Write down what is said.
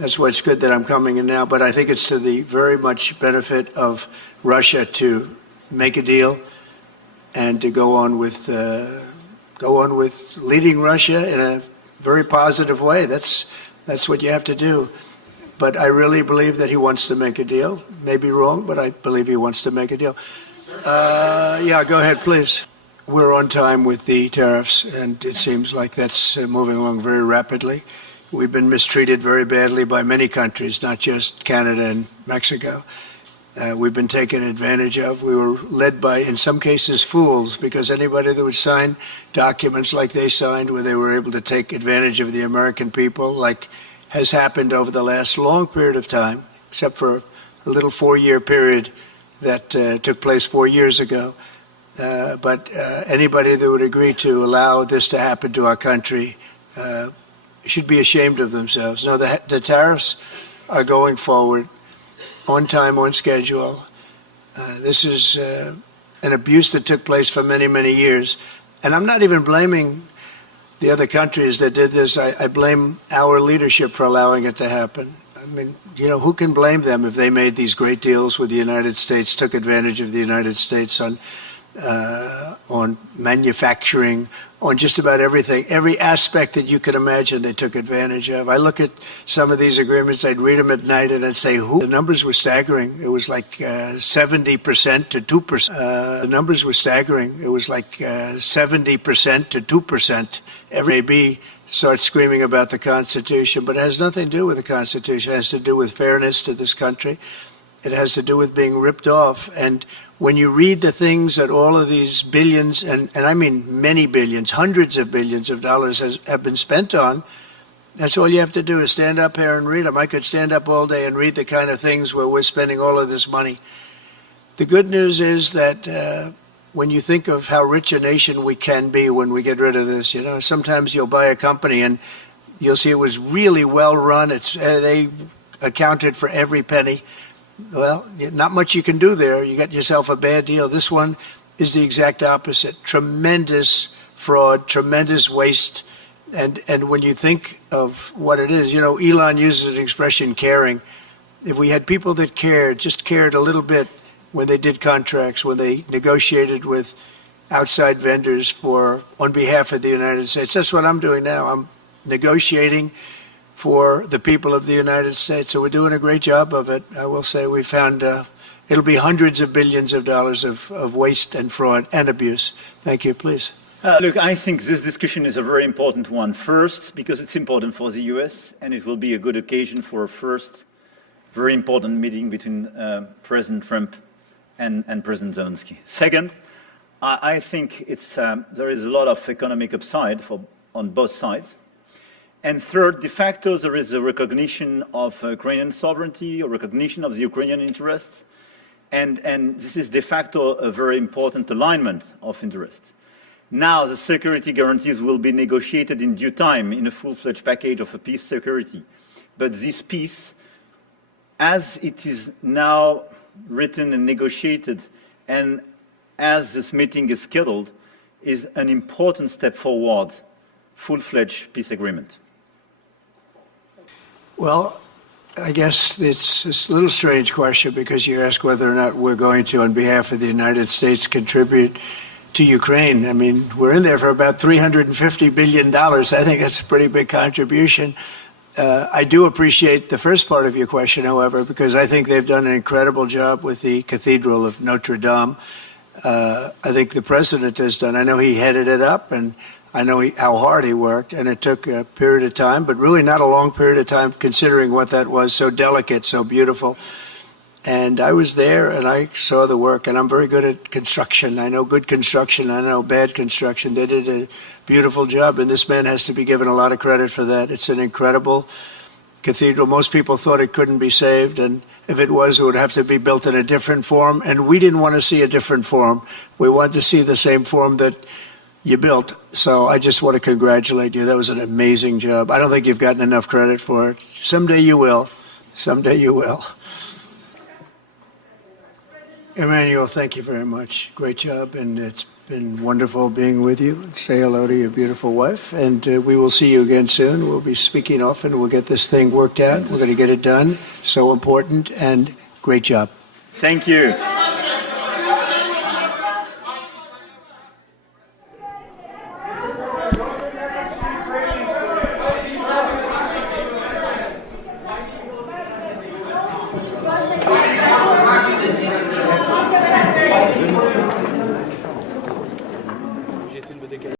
That's why it's good that I'm coming in now. But I think it's to the very much benefit of Russia to make a deal and to go on with leading Russia in a very positive way. That's what you have to do. But I really believe that he wants to make a deal. Maybe wrong, but I believe he wants to make a deal. Yeah, go ahead, please. We're on time with the tariffs, and it seems like that's moving along very rapidly. We've been mistreated very badly by many countries, not just Canada and Mexico. We've been taken advantage of. We were led by, in some cases, fools, because anybody that would sign documents like they signed, where they were able to take advantage of the American people, like has happened over the last long period of time, except for a little 4-year period that took place 4 years ago. But anybody that would agree to allow this to happen to our country should be ashamed of themselves. No, the tariffs are going forward on time, on schedule. This is an abuse that took place for many, many years. And I'm not even blaming the other countries that did this. I blame our leadership for allowing it to happen. I mean, you know, who can blame them if they made these great deals with the United States, took advantage of the United States on manufacturing, on just about everything, every aspect that you could imagine they took advantage of. I look at some of these agreements, I'd read them at night and I'd say, who? The numbers were staggering. It was like 70% to 2%. The numbers were staggering. It was like 70% to 2%. Every AB starts screaming about the Constitution, but it has nothing to do with the Constitution. It has to do with fairness to this country. It has to do with being ripped off. And when you read the things that all of these billions, and I mean many billions, hundreds of billions of dollars have been spent on, that's all you have to do is stand up here and read them. I could stand up all day and read the kind of things where we're spending all of this money. The good news is that when you think of how rich a nation we can be when we get rid of this, you know, sometimes you'll buy a company and you'll see it was really well run. They accounted for every penny. Well, not much you can do there. You got yourself a bad deal. This one is the exact opposite. Tremendous fraud, tremendous waste. And when you think of what it is, you know, Elon uses an expression, caring. If we had people that cared, just cared a little bit when they did contracts, when they negotiated with outside vendors on behalf of the United States. That's what I'm doing now. I'm negotiating for the people of the United States. So we're doing a great job of it. I will say we found it'll be hundreds of billions of dollars of waste and fraud and abuse. Thank you, please. Look, I think this discussion is a very important one. First, because it's important for the US, and it will be a good occasion for a first very important meeting between President Trump and President Zelensky. Second, I think there is a lot of economic upside on both sides. And third, de facto, there is a recognition of Ukrainian sovereignty, a recognition of the Ukrainian interests, and this is de facto a very important alignment of interests. Now, the security guarantees will be negotiated in due time in a full-fledged package of a peace security. But this peace, as it is now written and negotiated, and as this meeting is scheduled, is an important step forward, full-fledged peace agreement. Well, I guess it's a little strange question because you ask whether or not we're going to, on behalf of the United States, contribute to Ukraine. I mean, we're in there for about $350 billion. I think that's a pretty big contribution. I do appreciate the first part of your question, however, because I think they've done an incredible job with the Cathedral of Notre Dame. I think the president has done. I know he headed it up, and I know how hard he worked, and it took a period of time, but really not a long period of time, considering what that was, so delicate, so beautiful. And I was there, and I saw the work, and I'm very good at construction. I know good construction. I know bad construction. They did a beautiful job, and this man has to be given a lot of credit for that. It's an incredible cathedral. Most people thought it couldn't be saved, and if it was, it would have to be built in a different form, and we didn't want to see a different form. We wanted to see the same form that you built. So I just want to congratulate you. That was an amazing job. I don't think you've gotten enough credit for it. Someday you will. Someday you will. Emmanuel, thank you very much. Great job. And been wonderful being with you. Say hello to your beautiful wife, and we will see you again soon. We'll be speaking often. We'll get this thing worked out. We're going to get it done. So important, and great job. Thank you.